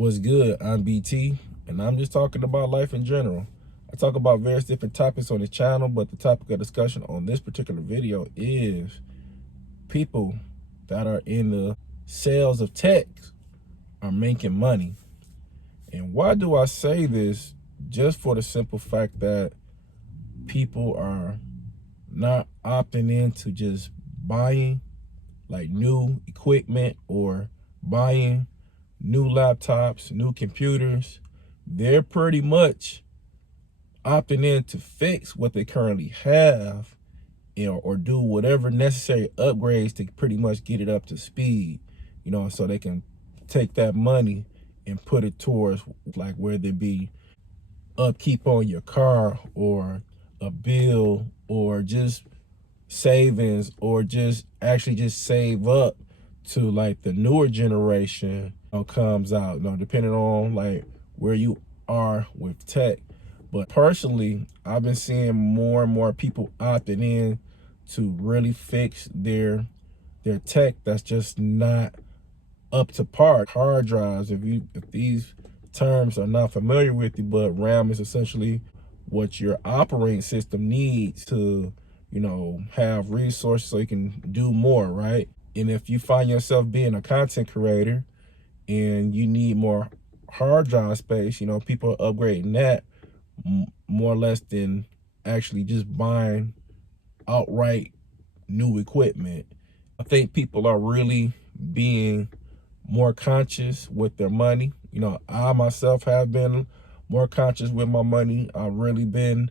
What's good? I'm BT, and I'm just talking about life in general. I talk about various different topics on the channel, but the topic of discussion on this particular video is people that are in the sales of tech are making money. And why do I say this? Just for the simple fact that people are not opting into just buying like new equipment or buying new laptops, new computers. They're pretty much opting in to fix what they currently have, or do whatever necessary upgrades to pretty much get it up to speed, so they can take that money and put it towards like whether it be upkeep on your car or a bill or just savings or just actually just save up to like the newer generation comes out, depending on like where you are with tech. But personally, I've been seeing more and more people opting in to really fix their tech that's just not up to par. Hard drives, if these terms are not familiar with you, but RAM is essentially what your operating system needs to, have resources so you can do more, right? And if you find yourself being a content creator and you need more hard drive space, people are upgrading that more or less than actually just buying outright new equipment. I think people are really being more conscious with their money. I myself have been more conscious with my money. I've really been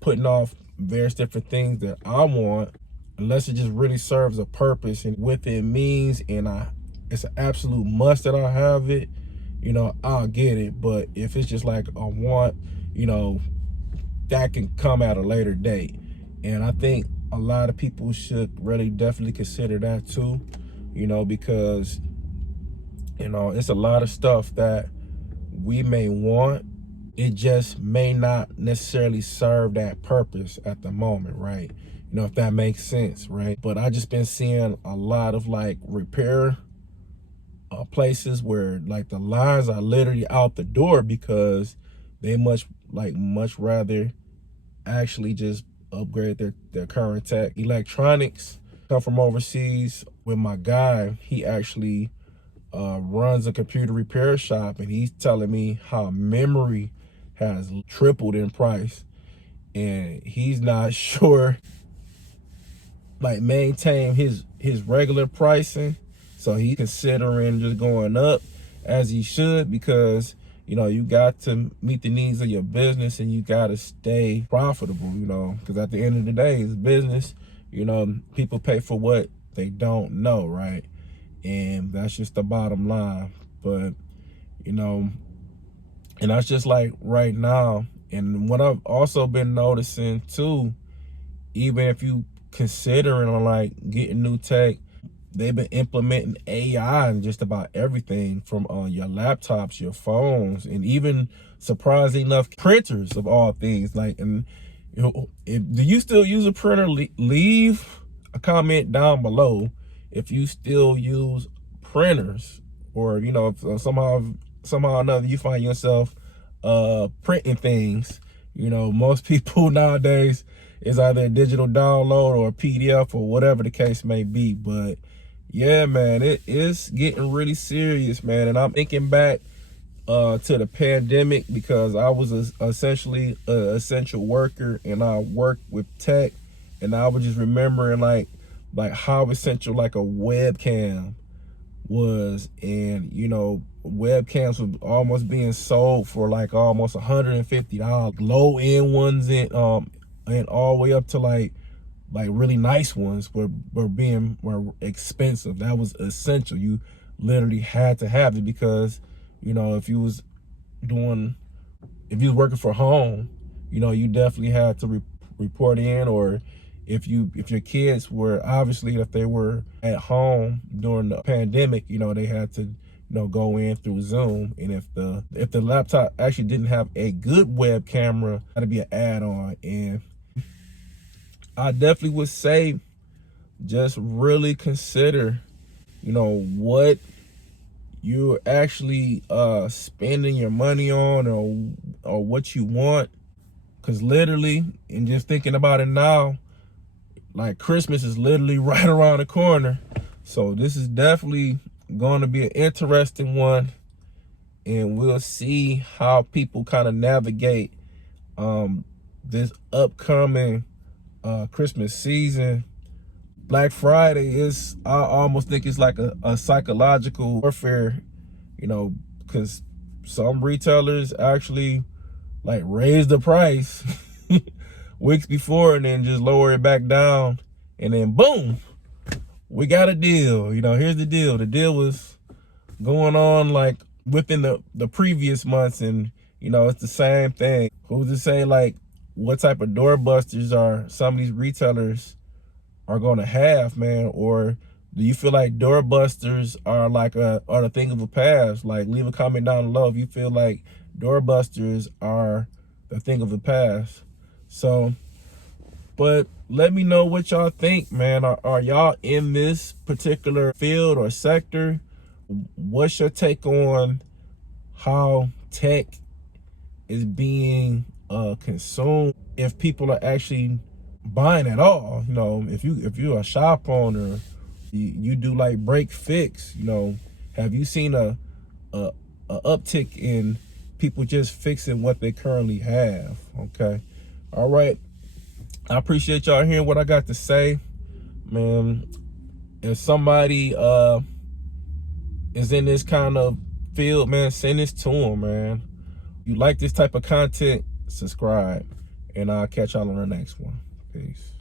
putting off various different things that I want, unless it just really serves a purpose and within means, and it's an absolute must that I have it, I'll get it. But if it's just like a want, that can come at a later date. And I think a lot of people should really definitely consider that too, because it's a lot of stuff that we may want. It just may not necessarily serve that purpose at the moment, right? If that makes sense, right? But I just been seeing a lot of like repair places where like the lines are literally out the door because they much rather actually just upgrade their current tech. Electronics come from overseas. With my guy, he actually runs a computer repair shop, and he's telling me how memory has tripled in price, and he's not sure like maintain his regular pricing, so he's considering just going up as he should, because you got to meet the needs of your business and you got to stay profitable, because at the end of the day, it's business. People pay for what they don't know, right? And that's just the bottom line. But and that's just like right now. And what I've also been noticing too, even if you considering on like getting new tech, they've been implementing AI in just about everything from your laptops, your phones, and even surprising enough printers of all things. Like, and do you still use a printer? Leave a comment down below if you still use printers, or if somehow or another you find yourself printing things. Most people nowadays is either a digital download or a PDF or whatever the case may be. But yeah, man, it is getting really serious, man. And I'm thinking back to the pandemic, because I was essentially an essential worker and I worked with tech, and I was just remembering like how essential like a webcam was. And webcams were almost being sold for like almost $150, low end ones, and all the way up to like really nice ones were expensive. That was essential. You literally had to have it, because if you was working for home, you definitely had to report in. Or if your kids were, obviously if they were at home during the pandemic, they had to go in through Zoom. And if the laptop actually didn't have a good web camera, that'd be an add-on. And I definitely would say just really consider what you're actually spending your money on, or what you want. Because literally, and just thinking about it now, like Christmas is literally right around the corner. So this is definitely going to be an interesting one, and we'll see how people kind of navigate this upcoming Christmas season. Black Friday is, I almost think it's like a psychological warfare, you know, because some retailers actually like raise the price weeks before and then just lower it back down, and then boom, we got a deal. You know, here's the deal. The deal was going on like within the previous months, and you know, it's the same thing. Who's to say like what type of doorbusters are some of these retailers are gonna have, man? Or do you feel like doorbusters are like are a thing of the past? Like, leave a comment down below if you feel like doorbusters are the thing of the past. So, but let me know what y'all think, man. Are y'all in this particular field or sector? What's your take on how tech is being consumed? If people are actually buying at all, you know, if you're a shop owner, you do like break fix, you know, have you seen a uptick in people just fixing what they currently have? Okay, all right, I appreciate y'all hearing what I got to say, man. If somebody is in this kind of field, man, send this to them, man. You like this type of content, subscribe, and I'll catch y'all on the next one. Peace.